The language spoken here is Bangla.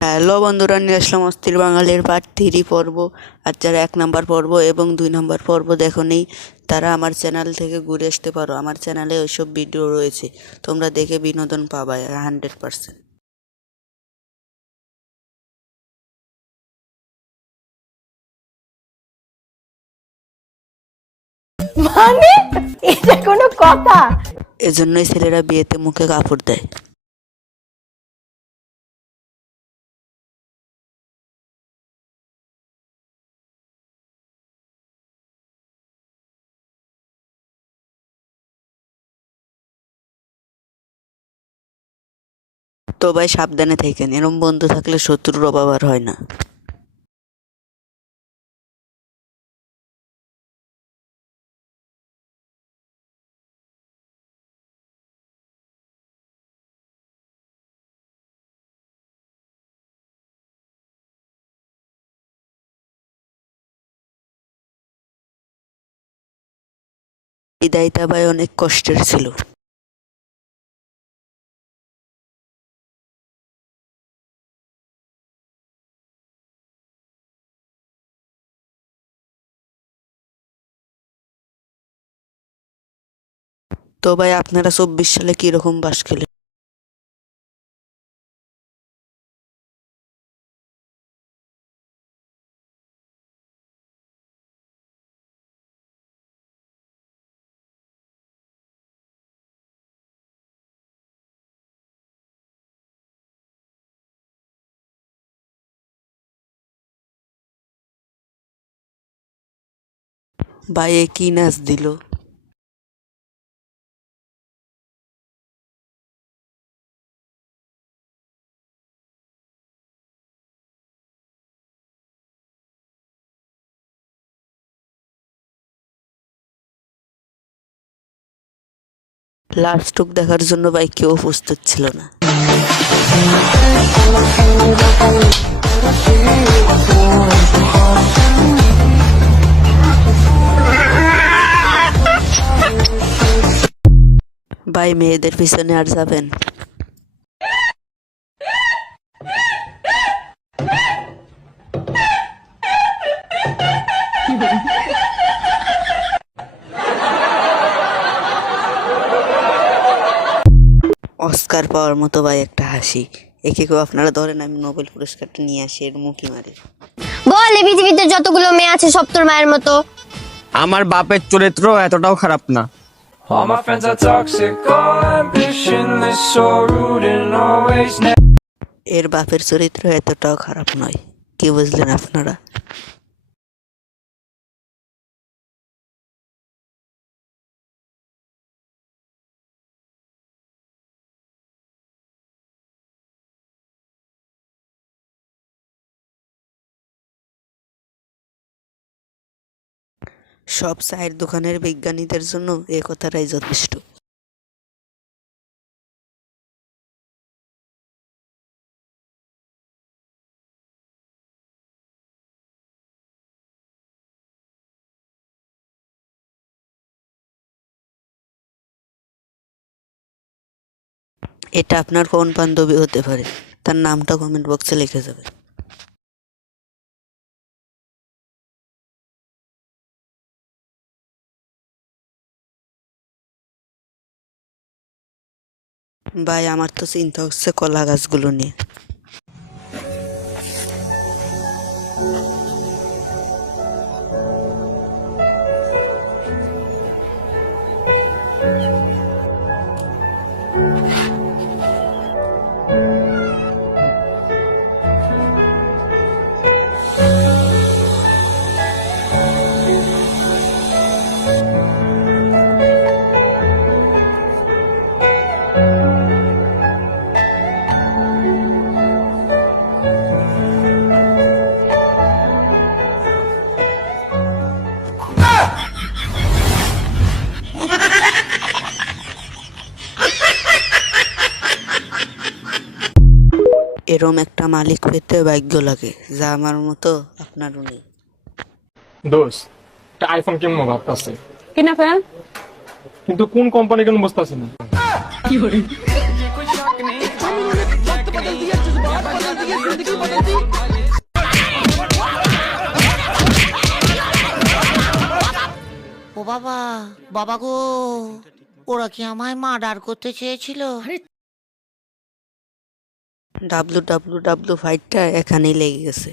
হ্যালো বন্ধুরা, নিয়ে আসলাম অস্থির বাঙালির পার্ট 3 পর্ব। আর যারা 1 নম্বর পর্ব এবং 2 নম্বর পর্ব দেখোনি তারা আমার চ্যানেল থেকে ঘুরে আসতে পারো। আমার চ্যানেলে ওইসব ভিডিও রয়েছে, তোমরা দেখে বিনোদন পাবা 100%। মানে এটা কোনো কথা? এজন্যই ছেলেরা বিয়েতে মুখে কাপড় দেয়। তো ভাই সাবধানে থাকেন, এরম বন্ধু থাকলে শত্রুর অভাব আর হয় না। বিদায়টা ভাই অনেক কষ্টের ছিল। তো ভাই আপনারা 24 সালে কিরকম বাস খেলেন? ভাই এ কি নাচ দিল! লাস্ট টুক দেখার জন্য ভাই কেউ প্রস্তুত ছিল না। ভাই মেয়েদের পিছনে আর যাবেন? অস্কার পাওয়ার মতো ভাই একটা হাসি, একে কেউ আপনারা ধরেন আমি নোবেল পুরস্কারটা নিয়ে আসি এর মুখি মারি। বল এই পৃথিবীতে যতগুলো মেয়ে আছে সব তোর মায়ের মতো? আমার বাপের চরিত্র এতটাও খারাপ না। All my friends are toxic, all ambitionless, so rude and always এর বাপের চরিত্র এতটাও খারাপ নয়, কি বুঝলেন আপনারা? সব চায়ের দোকানের বিজ্ঞানীদের জন্য এ কথাটাই যথেষ্ট। এটা আপনার কোন বান্ধবী হতে পারে, তার নামটা কমেন্ট বক্সে লিখে যাবে। ভাই আমার তো চিন্তা হচ্ছে কলা গাছগুলো নিয়ে। এরম একটা মালিক পেতে ভাগ্য লাগে, যা আমার মতো আপনারও নেই। দোষ একটা আইফোন কেমন ভাবতেছে, কিনা ফেল কিন্তু কোন কোম্পানি কেন বুঝতেছি না। কি ও বাবা, বাবা গো, ওরা কি আমায় মার্ডার করতে চেয়েছিল? ডাব্লু ফাইটটা এখানেই লেগে গেছে।